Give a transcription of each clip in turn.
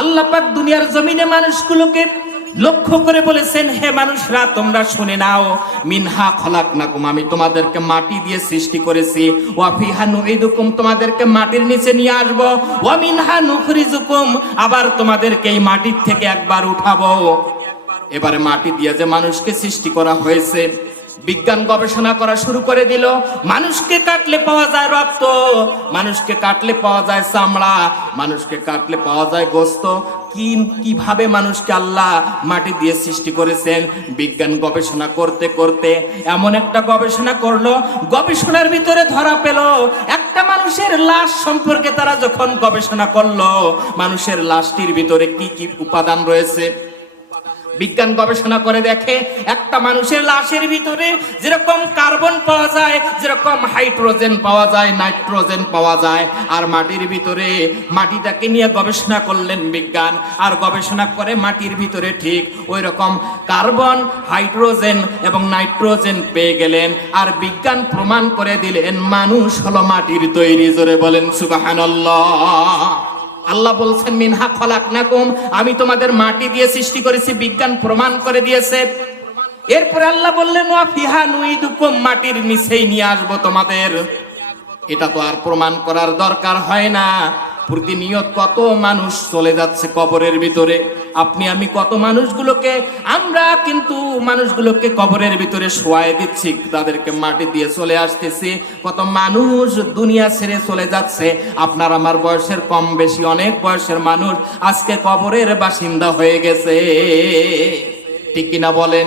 আল্লাহ পাক দুনিয়ার জমিনে মানুষগুলোকে লক্ষ্য করে বলেছেন, হে মানুষরা তোমরা শুনে নাও, মিনহা খলাকনাকুম, আমি তোমাদেরকে মাটি দিয়ে সৃষ্টি করেছি, ওয়া ফিহা নুঈদুকুম, তোমাদেরকে মাটির নিচে নিয়ে আসবো, ওয়া মিনহা নুখরিজুকুম, আবার তোমাদেরকে এই মাটির থেকে একবার উঠাবো। এবারে মাটি দিয়ে যে মানুষকে সৃষ্টি করা হয়েছে, বিজ্ঞান গবেষণা করা শুরু করে দিল। মানুষকে কাটলে পাওয়া যায় রক্ত, মানুষকে কাটলে পাওয়া যায় চামড়া, মানুষকে কাটলে পাওয়া যায় গোশত। কিভাবে মানুষকে আল্লাহ মাটি দিয়ে সৃষ্টি করেছেন, বিজ্ঞান গবেষণা করতে করতে এমন একটা গবেষণা করলো, গবেষণার ভিতরে ধরা পেল একটা মানুষের লাশ সম্পর্কে। তারা যখন গবেষণা করলো মানুষের লাশটির ভিতরে কি কি উপাদান রয়েছে, বিজ্ঞান গবেষণা করে দেখে একটা মানুষের লাশের ভিতরে যেরকম কার্বন পাওয়া যায়, যেরকম হাইড্রোজেন পাওয়া যায়, নাইট্রোজেন পাওয়া যায়, আর মাটির ভিতরে, মাটিটাকে নিয়ে গবেষণা করলেন বিজ্ঞান, আর গবেষণা করে মাটির ভিতরে ঠিক ওই রকম কার্বন, হাইড্রোজেন এবং নাইট্রোজেন পেয়ে গেলেন। আর বিজ্ঞান প্রমাণ করে দিলেন মানুষ হলো মাটির তৈরি। জোরে বলেন সুবহানাল্লাহ। আল্লাহ বলছেন মিনহা খলাকনাকুম, আমি তোমাদের মাটি দিয়ে সৃষ্টি করেছি, বিজ্ঞান প্রমাণ করে দিয়েছে। এরপরে আল্লাহ বললেন ওয়া ফিহা নুঈদুকুম, মাটির নিচেই নিয়ে আসবো তোমাদের। এটা তো আর প্রমাণ করার দরকার হয় না। প্রতিনিয়ত কত মানুষ চলে যাচ্ছে কবরের ভিতরে, আপনি আমি কত মানুষগুলোকে, আমরা কিন্তু মানুষগুলোকে কবরের ভিতরে শোয়াই দিচ্ছি, তাদেরকে মাটি দিয়ে চলে আসতেছি। কত মানুষ দুনিয়া ছেড়ে চলে যাচ্ছে, আপনার আমার বয়সের কম বেশি অনেক বয়সের মানুষ আজকে কবরের বাসিন্দা হয়ে গেছে, ঠিক কিনা বলেন?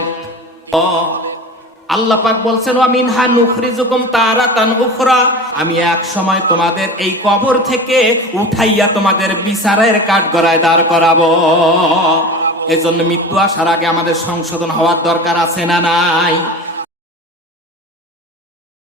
আল্লাহ পাক বলছেন ওয়া মিনহা নুখরিজুকুম তারাতান উখরা, আমি এক সময় তোমাদের এই কবর থেকে উঠাইয়া তোমাদের বিচারের কাঠগড়ায় দাঁড় করাবো। এজন্য মৃত্যু আসার আগে আমাদের সংশোধন হওয়ার দরকার আছে না নাই?